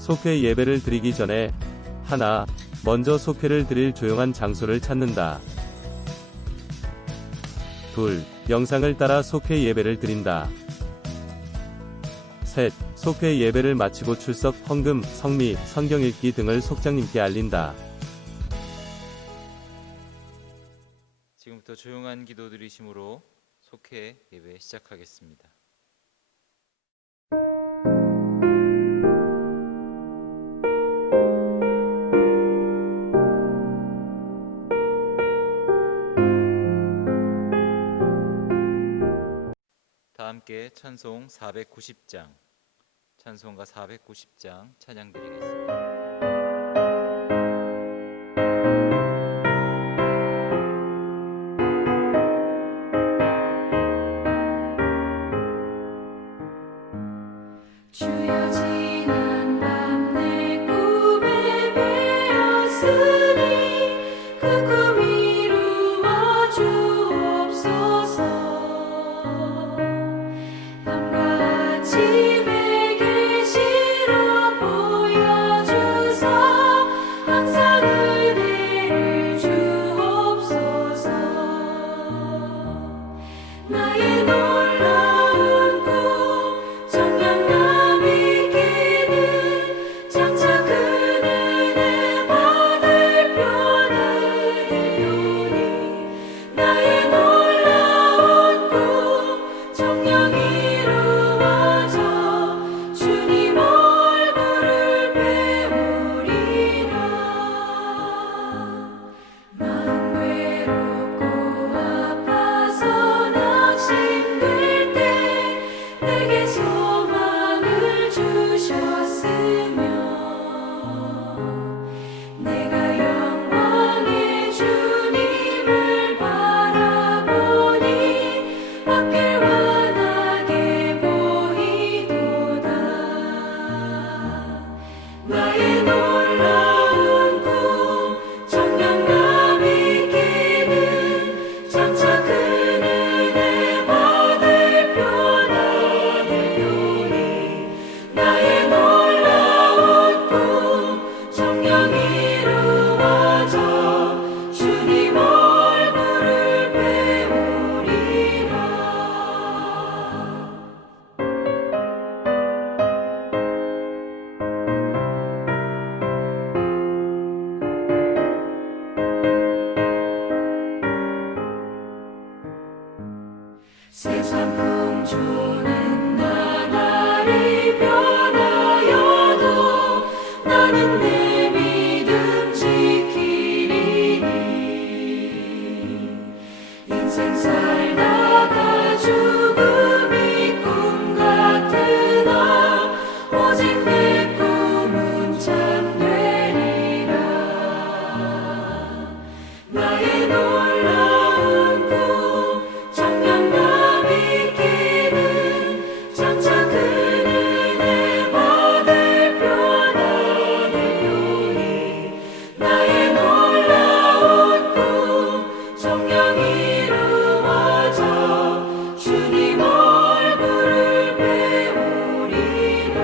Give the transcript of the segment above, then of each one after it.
속회 예배를 드리기 전에 하나, 먼저 속회를 드릴 조용한 장소를 찾는다. 둘, 영상을 따라 속회 예배를 드린다. 셋, 속회 예배를 마치고 출석, 헌금, 성미, 성경 읽기 등을 속장님께 알린다. 지금부터 조용한 기도 드리심으로 속회 예배 시작하겠습니다. 다 함께 찬송 490장, 찬송가 490장 찬양 드리겠습니다. 주여 지난 밤 내 꿈에 베었으니 그 꿈 이루어 주옵소서. 밤과 아침에 계시로 보여주소. 항상 은혜를 주옵소서. 나의 놀라운 꿈 정녕 장차 그 은혜 받을 표나되오니 나의 놀라운 꿈 정녕 이루어져 주님 얼굴을 배우리라. 마음 외롭고 아파서 낙심될 때 내게 소망을 주셨으며 내가 영광의 주님을 바라보니 앞길 환하게 보이도다. 나의 놀라운 꿈 정녕 남이 끼는 장차 큰 은혜 받을 표나되오니 나의 놀라운 꿈 정녕 이루어져 주님 얼굴을 배우리라. 세상 풍조는 나날이 변하여도 나는 내 믿음 지키리니. 인생 살다가 죽음이 꿈 같으나 오직 내 꿈은 참되리라. 나의 놀라운 꿈 정녕 남이 끼는 장차 큰 은혜 받을 표나되오니 나의 놀라운 꿈 정녕 이루어져 주님 얼굴을 배우리라.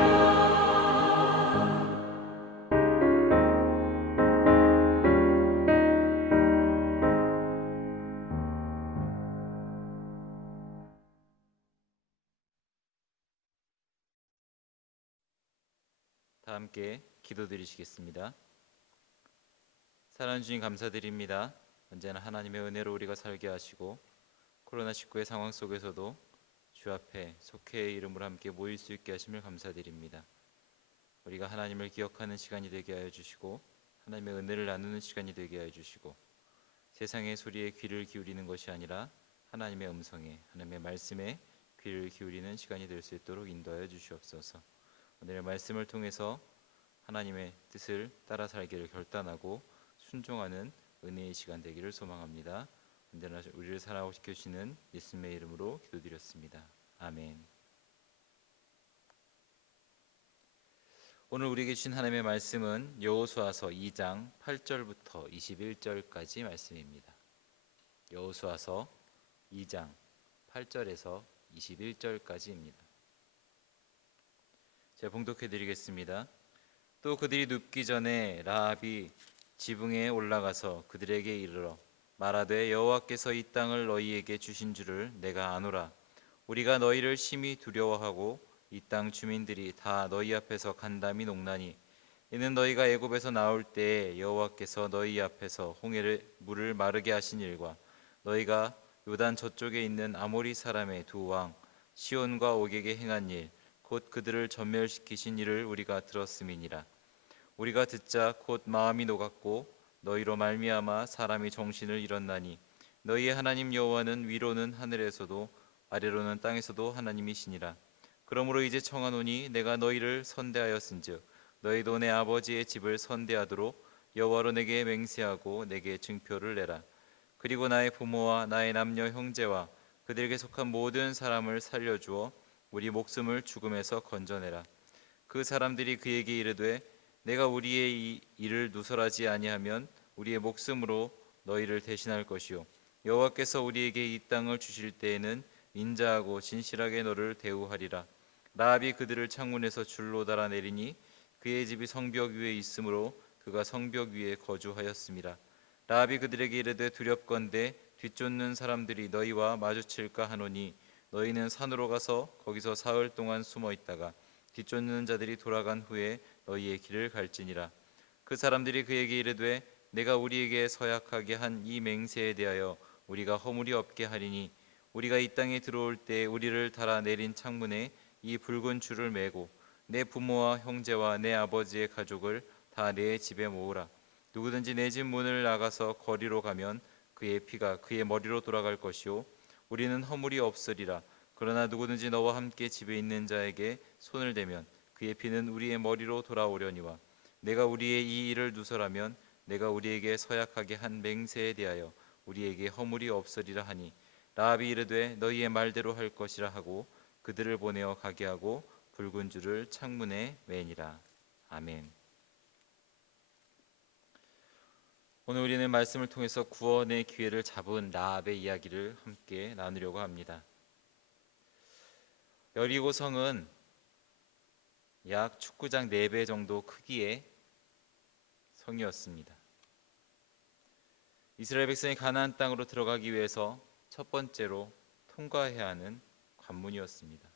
다 함께 기도드리시겠습니다. 사랑하는 주님 감사드립니다. 언제나 하나님의 은혜로 우리가 살게 하시고 코로나19의 상황 속에서도 주 앞에 속회의 이름으로 함께 모일 수 있게 하심을 감사드립니다. 우리가 하나님을 기억하는 시간이 되게 하여 주시고 하나님의 은혜를 나누는 시간이 되게 하여 주시고 세상의 소리에 귀를 기울이는 것이 아니라 하나님의 음성에, 하나님의 말씀에 귀를 기울이는 시간이 될 수 있도록 인도하여 주시옵소서. 오늘의 말씀을 통해서 하나님의 뜻을 따라 살기를 결단하고 순종하는 은혜의 시간 되기를 소망합니다. 언제나 우리를 사랑하고 지켜주시는 예수님의 이름으로 기도드렸습니다. 아멘. 오늘 우리에게 주신 하나님의 말씀은 여호수아서 2장 8절부터 21절까지 말씀입니다. 여호수아서 2장 8절에서 21절까지입니다. 제가 봉독해 드리겠습니다. 또 그들이 눕기 전에 라합이 지붕에 올라가서 그들에게 이르러 말하되 여호와께서 이 땅을 너희에게 주신 줄을 내가 아노라. 우리가 너희를 심히 두려워하고 이 땅 주민들이 다 너희 앞에서 간담이 녹나니 이는 너희가 애굽에서 나올 때에 여호와께서 너희 앞에서 홍해를 물을 마르게 하신 일과 너희가 요단 저쪽에 있는 아모리 사람의 두 왕 시온과 옥에게 행한 일 곧 그들을 전멸시키신 일을 우리가 들었음이니라. 우리가 듣자 곧 마음이 녹았고 너희로 말미암아 사람이 정신을 잃었나니 너희의 하나님 여호와는 위로는 하늘에서도 아래로는 땅에서도 하나님이시니라. 그러므로 이제 청하노니 내가 너희를 선대하였은즉 너희도 내 아버지의 집을 선대하도록 여호와로 내게 맹세하고 내게 증표를 내라. 그리고 나의 부모와 나의 남녀 형제와 그들에게 속한 모든 사람을 살려주어 우리 목숨을 죽음에서 건져내라. 그 사람들이 그에게 이르되 내가 우리의 이 일을 누설하지 아니하면 우리의 목숨으로 너희를 대신할 것이요 여호와께서 우리에게 이 땅을 주실 때에는 인자하고 진실하게 너를 대우하리라. 라합이 그들을 창문에서 줄로 달아내리니 그의 집이 성벽 위에 있으므로 그가 성벽 위에 거주하였음이라. 라합이 그들에게 이르되 두렵건대 뒤쫓는 사람들이 너희와 마주칠까 하노니 너희는 산으로 가서 거기서 사흘 동안 숨어 있다가 뒤쫓는 자들이 돌아간 후에 너희의 길을 갈지니라. 그 사람들이 그에게 이르되 내가 우리에게 서약하게 한 이 맹세에 대하여 우리가 허물이 없게 하리니 우리가 이 땅에 들어올 때 우리를 달아 내린 창문에 이 붉은 줄을 매고 내 부모와 형제와 내 아버지의 가족을 다 내 집에 모으라. 누구든지 내 집 문을 나가서 거리로 가면 그의 피가 그의 머리로 돌아갈 것이요 우리는 허물이 없으리라. 그러나 누구든지 너와 함께 집에 있는 자에게 손을 대면 그의 피는 우리의 머리로 돌아오려니와 내가 우리의 이 일을 누설하면 내가 우리에게 서약하게 한 맹세에 대하여 우리에게 허물이 없으리라 하니 라합이 이르되 너희의 말대로 할 것이라 하고 그들을 보내어 가게 하고 붉은 줄을 창문에 매니라. 아멘. 오늘 우리는 말씀을 통해서 구원의 기회를 잡은 라합의 이야기를 함께 나누려고 합니다. 여리고 성은 약 축구장 4배 정도 크기의 성이었습니다. 이스라엘 백성이 가나안 땅으로 들어가기 위해서 첫 번째로 통과해야 하는 관문이었습니다.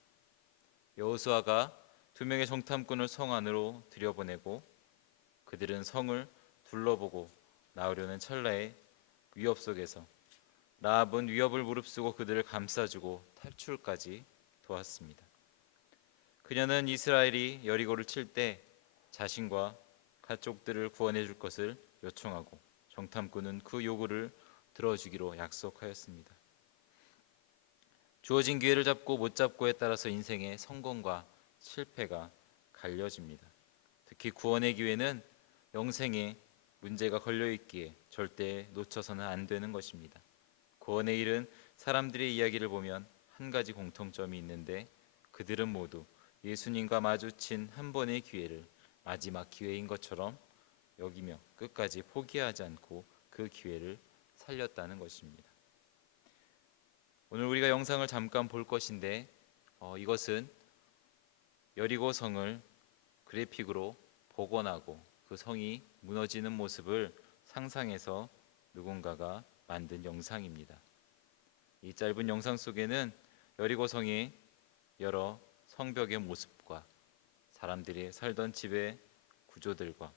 여호수아가 2명의 정탐꾼을 성 안으로 들여보내고 그들은 성을 둘러보고 나오려는 찰나의 위협 속에서 라합은 위협을 무릅쓰고 그들을 감싸주고 탈출까지 도왔습니다. 그녀는 이스라엘이 여리고를 칠 때 자신과 가족들을 구원해 줄 것을 요청하고 정탐꾼은 그 요구를 들어주기로 약속하였습니다. 주어진 기회를 잡고 못 잡고에 따라서 인생의 성공과 실패가 갈려집니다. 특히 구원의 기회는 영생에 문제가 걸려있기에 절대 놓쳐서는 안 되는 것입니다. 구원의 일은 사람들의 이야기를 보면 한 가지 공통점이 있는데 그들은 모두 예수님과 마주친 한 번의 기회를 마지막 기회인 것처럼 여기며 끝까지 포기하지 않고 그 기회를 살렸다는 것입니다. 오늘 우리가 영상을 잠깐 볼 것인데 이것은 여리고 성을 그래픽으로 복원하고 그 성이 무너지는 모습을 상상해서 누군가가 만든 영상입니다. 이 짧은 영상 속에는 여리고 성의 여러 성벽의 모습과 사람들이 살던 집의 구조들과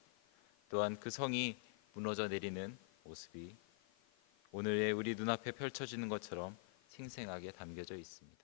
또한 그 성이 무너져 내리는 모습이 오늘의 우리 눈앞에 펼쳐지는 것처럼 생생하게 담겨져 있습니다.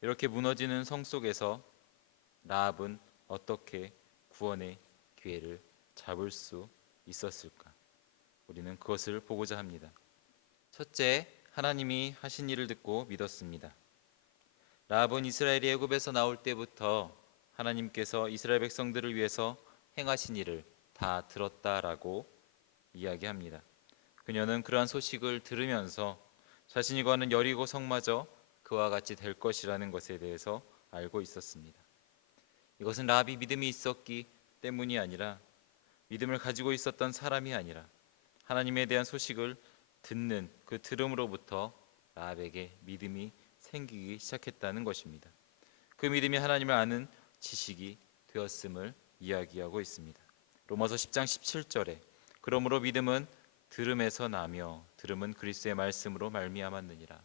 이렇게 무너지는 성 속에서 라합은 어떻게 구원의 기회를 잡을 수 있었을까? 우리는 그것을 보고자 합니다. 첫째, 하나님이 하신 일을 듣고 믿었습니다. 라합은 이스라엘이 애굽에서 나올 때부터 하나님께서 이스라엘 백성들을 위해서 행하신 일을 다 들었다라고 이야기합니다. 그녀는 그러한 소식을 들으면서 자신이 거하는 여리고 성마저 그와 같이 될 것이라는 것에 대해서 알고 있었습니다. 이것은 라합이 믿음이 있었기 때문이 아니라 믿음을 가지고 있었던 사람이 아니라 하나님에 대한 소식을 듣는 그 들음으로부터 라합에게 믿음이 생기기 시작했다는 것입니다. 그 믿음이 하나님을 아는 지식이 되었음을 이야기하고 있습니다. 로마서 10장 17절에 그러므로 믿음은 들음에서 나며 들음은 그리스도의 말씀으로 말미암았느니라.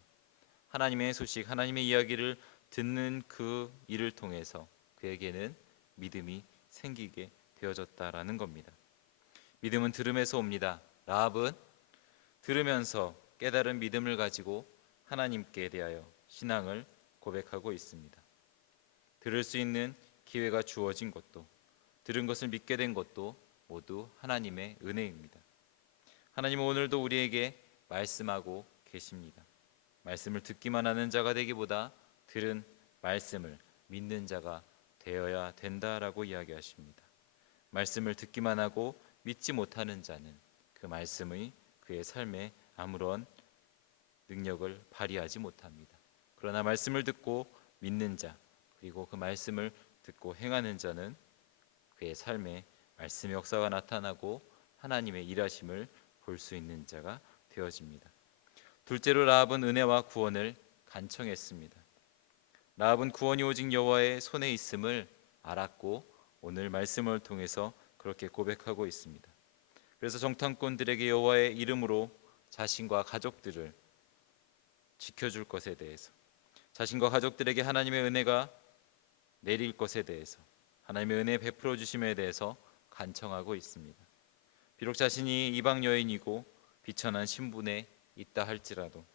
하나님의 소식, 하나님의 이야기를 듣는 그 일을 통해서 그에게는 믿음이 생기게 되어졌다라는 겁니다. 믿음은 들음에서 옵니다. 라합은 들으면서 깨달은 믿음을 가지고 하나님께 대하여 신앙을 고백하고 있습니다. 들을 수 있는 기회가 주어진 것도, 들은 것을 믿게 된 것도 모두 하나님의 은혜입니다. 하나님은 오늘도 우리에게 말씀하고 계십니다. 말씀을 듣기만 하는 자가 되기보다 들은 말씀을 믿는 자가 되어야 된다라고 이야기하십니다. 말씀을 듣기만 하고 믿지 못하는 자는 그 말씀이 그의 삶에 아무런 능력을 발휘하지 못합니다. 그러나 말씀을 듣고 믿는 자, 그리고 그 말씀을 듣고 행하는 자는 그의 삶에 말씀의 역사가 나타나고 하나님의 일하심을 볼 수 있는 자가 되어집니다. 둘째로 라합은 은혜와 구원을 간청했습니다. 라합은 구원이 오직 여호와의 손에 있음을 알았고 오늘 말씀을 통해서 그렇게 고백하고 있습니다. 그래서 정탐꾼들에게 여호와의 이름으로 자신과 가족들을 지켜줄 것에 대해서, 자신과 가족들에게 하나님의 은혜가 내릴 것에 대해서, 하나님의 은혜 베풀어 주심에 대해서 간청하고 있습니다. 비록 자신이 이방 여인이고 비천한 신분에 있다 할지라도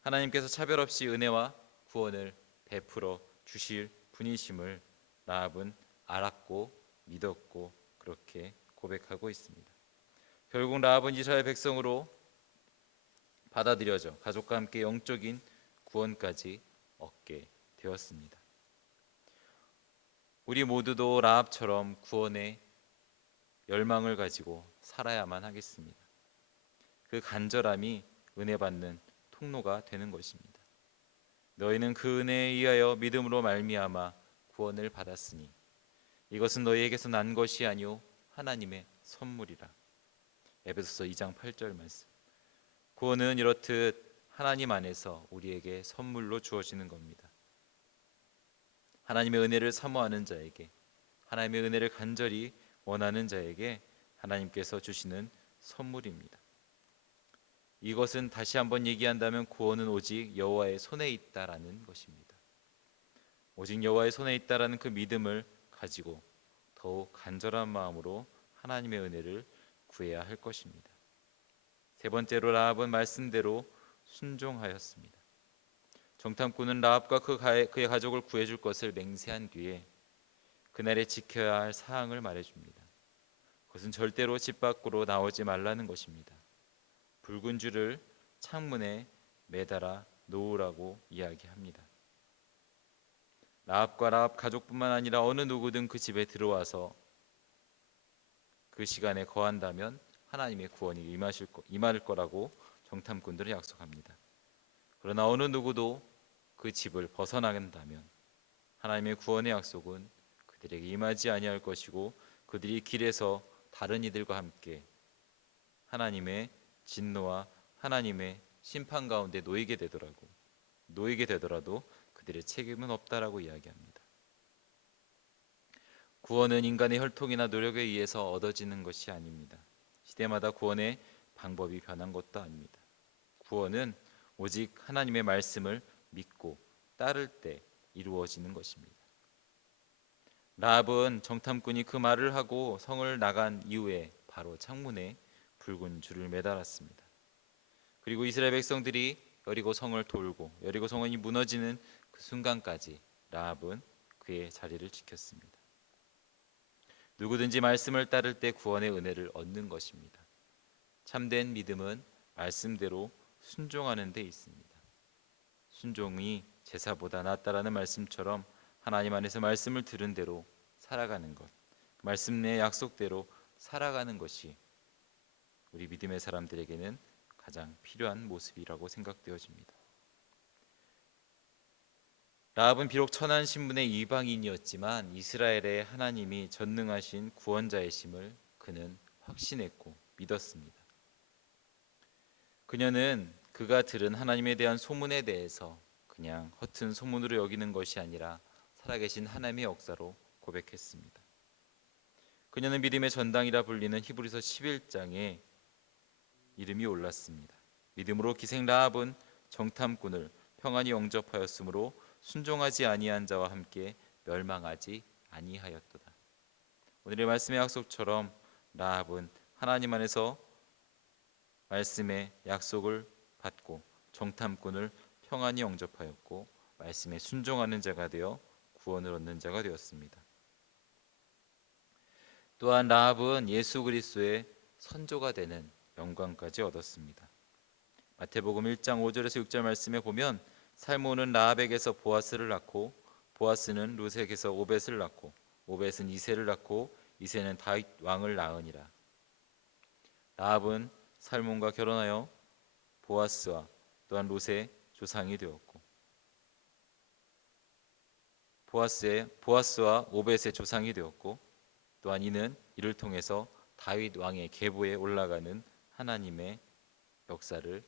하나님께서 차별 없이 은혜와 구원을 베풀어 주실 분이심을 라합은 알았고 믿었고 그렇게 고백하고 있습니다. 결국 라합은 이스라엘 백성으로 받아들여져 가족과 함께 영적인 구원까지 얻게 되었습니다. 우리 모두도 라합처럼 구원의 열망을 가지고 살아야만 하겠습니다. 그 간절함이 은혜 받는 통로가 되는 것입니다. 너희는 그 은혜에 의하여 믿음으로 말미암아 구원을 받았으니 이것은 너희에게서 난 것이 아니요 하나님의 선물이라. 에베소서 2장 8절 말씀. 구원은 이렇듯 하나님 안에서 우리에게 선물로 주어지는 겁니다. 하나님의 은혜를 사모하는 자에게, 하나님의 은혜를 간절히 원하는 자에게 하나님께서 주시는 선물입니다. 이것은 다시 한번 얘기한다면 구원은 오직 여호와의 손에 있다라는 것입니다. 오직 여호와의 손에 있다라는 그 믿음을 가지고 더욱 간절한 마음으로 하나님의 은혜를 구해야 할 것입니다. 세 번째로 라합은 말씀대로 순종하였습니다. 정탐꾼은 라합과 그의 가족을 구해줄 것을 맹세한 뒤에 그날에 지켜야 할 사항을 말해줍니다. 그것은 절대로 집 밖으로 나오지 말라는 것입니다. 붉은 줄을 창문에 매달아 놓으라고 이야기합니다. 라합과 라합 가족뿐만 아니라 어느 누구든 그 집에 들어와서 그 시간에 거한다면 하나님의 구원이 임할 거라고 정탐꾼들은 약속합니다. 그러나 어느 누구도 그 집을 벗어나간다면 하나님의 구원의 약속은 그들에게 임하지 아니할 것이고 그들이 길에서 다른 이들과 함께 하나님의 진노와 하나님의 심판 가운데 놓이게 되더라도 그들의 책임은 없다라고 이야기합니다. 구원은 인간의 혈통이나 노력에 의해서 얻어지는 것이 아닙니다. 시대마다 구원의 방법이 변한 것도 아닙니다. 구원은 오직 하나님의 말씀을 믿고 따를 때 이루어지는 것입니다. 라합은 정탐꾼이 그 말을 하고 성을 나간 이후에 바로 창문에 붉은 줄을 매달았습니다. 그리고 이스라엘 백성들이 여리고 성을 돌고 여리고 성이 무너지는 그 그 순간까지 라합은 그의 자리를 지켰습니다. 누구든지 말씀을 따를 때 구원의 은혜를 얻는 것입니다. 참된 믿음은 말씀대로 순종하는 데 있습니다. 순종이 제사보다 낫다라는 말씀처럼 하나님 안에서 말씀을 들은 대로 살아가는 것, 말씀 내 약속대로 살아가는 것이 우리 믿음의 사람들에게는 가장 필요한 모습이라고 생각되어집니다. 라합은 비록 천한 신분의 이방인이었지만 이스라엘의 하나님이 전능하신 구원자이심을 그는 확신했고 믿었습니다. 그녀는 그가 들은 하나님에 대한 소문에 대해서 그냥 허튼 소문으로 여기는 것이 아니라 살아계신 하나님의 역사로 고백했습니다. 그녀는 믿음의 전당이라 불리는 히브리서 11장에 이름이 올랐습니다. 믿음으로 기생 라합은 정탐꾼을 평안히 영접하였으므로 순종하지 아니한 자와 함께 멸망하지 아니하였도다. 오늘의 말씀의 약속처럼 라합은 하나님 안에서 말씀의 약속을 받고 정탐꾼을 평안히 영접하였고 말씀에 순종하는 자가 되어 구원을 얻는 자가 되었습니다. 또한 라합은 예수 그리스도의 선조가 되는 영광까지 얻었습니다. 마태복음 1장 5절에서 6절 말씀에 보면 살몬은 라합에게서 보아스를 낳고 보아스는 루색에서 오벳을 낳고 오벳은 이새를 낳고 이새는 다윗 왕을 낳으니라. 라합은 살몬과 결혼하여 보아스와 또한 롯의 조상이 되었고 보아스와 오벳의 조상이 되었고 또한 이는 이를 통해서 다윗 왕의 계보에 올라가는 하나님의 역사를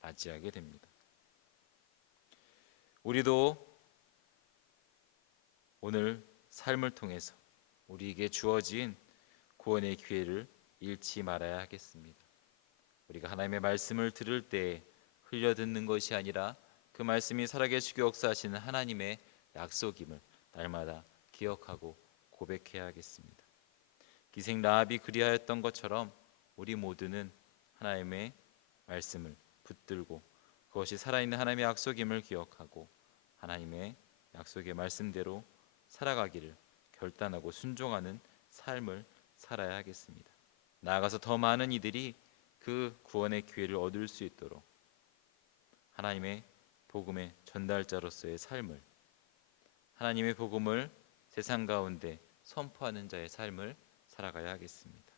맞이하게 됩니다. 우리도 오늘 삶을 통해서 우리에게 주어진 구원의 기회를 잃지 말아야 하겠습니다. 우리가 하나님의 말씀을 들을 때 흘려듣는 것이 아니라 그 말씀이 살아계시고 역사하시는 하나님의 약속임을 날마다 기억하고 고백해야 하겠습니다. 기생 라합이 그리하였던 것처럼 우리 모두는 하나님의 말씀을 붙들고 그것이 살아있는 하나님의 약속임을 기억하고 하나님의 약속의 말씀대로 살아가기를 결단하고 순종하는 삶을 살아야 하겠습니다. 나아가서 더 많은 이들이 그 구원의 기회를 얻을 수 있도록 하나님의 복음의 전달자로서의 삶을 하나님의 복음을 세상 가운데 선포하는 자의 삶을 살아가야 하겠습니다.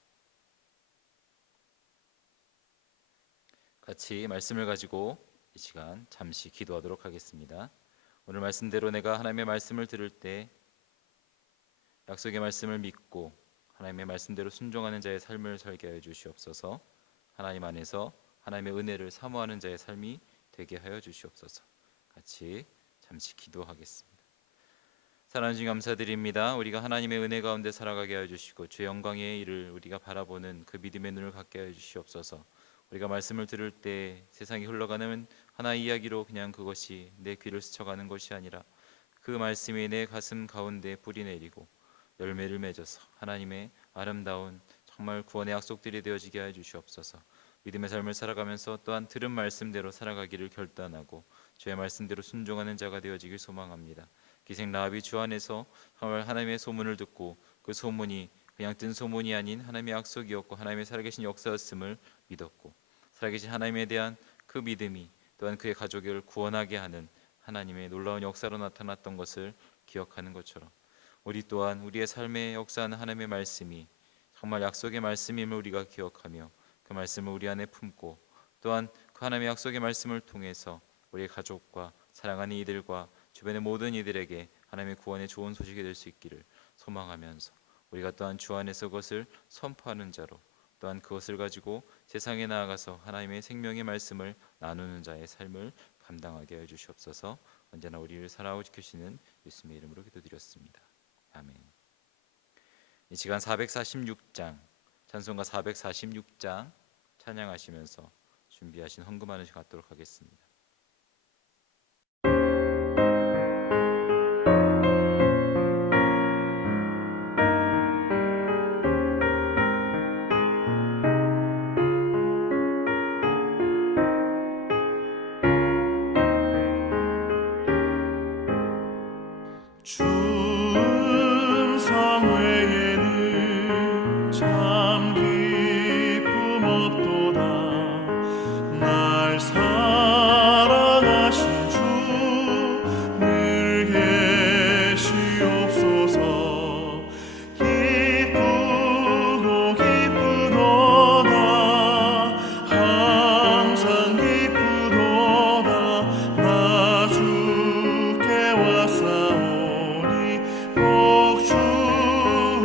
같이 말씀을 가지고 이 시간 잠시 기도하도록 하겠습니다. 오늘 말씀대로 내가 하나님의 말씀을 들을 때 약속의 말씀을 믿고 하나님의 말씀대로 순종하는 자의 삶을 살게 하여 주시옵소서. 하나님 안에서 하나님의 은혜를 사모하는 자의 삶이 되게 하여 주시옵소서. 같이 잠시 기도하겠습니다. 사랑하는 주님 감사드립니다. 우리가 하나님의 은혜 가운데 살아가게 하여 주시고 주의 영광의 일을 우리가 바라보는 그 믿음의 눈을 갖게 하여 주시옵소서. 우리가 말씀을 들을 때 세상이 흘러가는 하나의 이야기로 그냥 그것이 내 귀를 스쳐가는 것이 아니라 그 말씀이 내 가슴 가운데 뿌리 내리고 열매를 맺어서 하나님의 아름다운 정말 구원의 약속들이 되어지게 하여 주시옵소서. 믿음의 삶을 살아가면서 또한 들은 말씀대로 살아가기를 결단하고 주의 말씀대로 순종하는 자가 되어지길 소망합니다. 기생 라합이 주 안에서 정말 하나님의 소문을 듣고 그 소문이 그냥 뜬 소문이 아닌 하나님의 약속이었고 하나님의 살아계신 역사였음을 믿었고 살아계신 하나님에 대한 그 믿음이 또한 그의 가족을 구원하게 하는 하나님의 놀라운 역사로 나타났던 것을 기억하는 것처럼 우리 또한 우리의 삶에 역사하는 하나님의 말씀이 정말 약속의 말씀임을 우리가 기억하며 그 말씀을 우리 안에 품고 또한 그 하나님의 약속의 말씀을 통해서 우리의 가족과 사랑하는 이들과 주변의 모든 이들에게 하나님의 구원의 좋은 소식이 될 수 있기를 소망하면서 우리가 또한 주 안에서 그것을 선포하는 자로 또한 그것을 가지고 세상에 나아가서 하나님의 생명의 말씀을 나누는 자의 삶을 감당하게 해 주시옵소서. 언제나 우리를 사랑하고 지키시는 예수님의 이름으로 기도드렸습니다. 아멘. 이 시간 446장 찬송가 446장 찬양하시면서 준비하신 헌금하는 시간 갖도록 하겠습니다. 주 음성 외에는 참 기쁨 없도다. 날 사랑하신 주 늘 계시옵소서. 기쁘고 기쁘도다. 항상 기쁘도다. 나 주께 왔사오니 복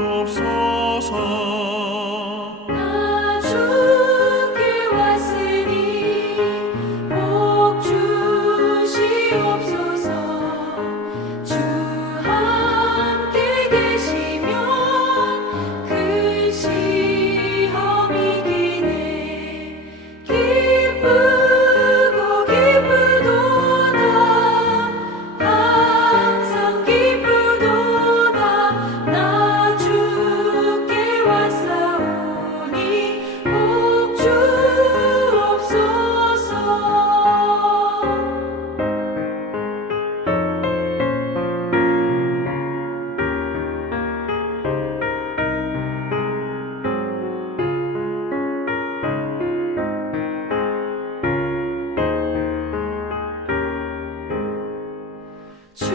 주옵소서. 나 주께 왔으니 복 주시옵소서. 주 함께 계시면 큰 시험이 기네. 기쁘고 기쁘도다. 항상 기쁘도다. 나 주께 왔사오니 복 주옵소서. 주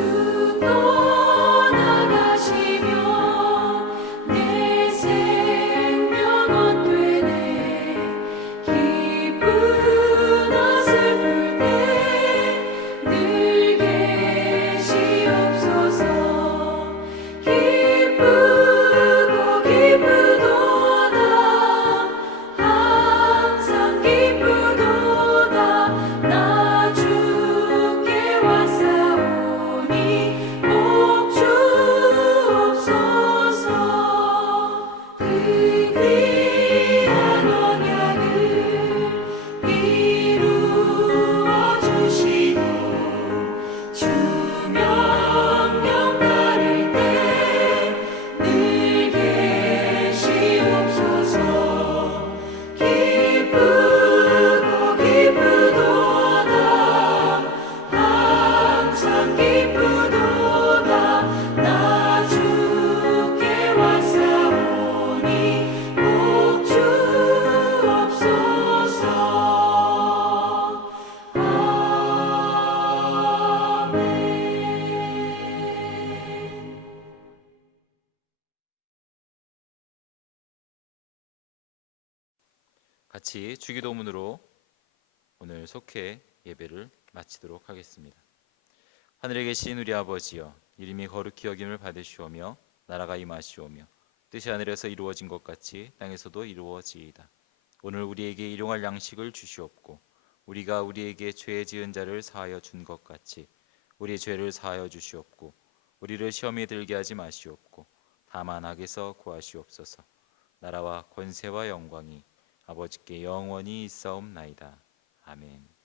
떠나가시면 내 생명 헛되네. 기쁘나 슬플 때 늘 계시옵소서. 기쁘고 기쁘도다. 항상 기쁘도다. 나 주께 왔사오니 복 주옵소서. 그 귀한 언약을 이루어 주시고 주 명령 따를 때 늘 계시옵소서. 기쁘고 기쁘도다. 항상 기쁘도다. 나 주께 왔사오니 복 주옵소서. 아멘. 같이 주기도문으로 오늘 속회 예배를 마치도록 하겠습니다. 하늘에 계신 우리 아버지여, 이름이 거룩히 여김을 받으시오며 나라가 임하시오며 뜻이 하늘에서 이루어진 것 같이 땅에서도 이루어지이다. 오늘 우리에게 일용할 양식을 주시옵고 우리가 우리에게 죄 지은 자를 사하여 준 것 같이 우리 죄를 사하여 주시옵고 우리를 시험에 들게 하지 마시옵고 다만 악에서 구하시옵소서. 나라와 권세와 영광이 아버지께 영원히 있사옵나이다. 아멘.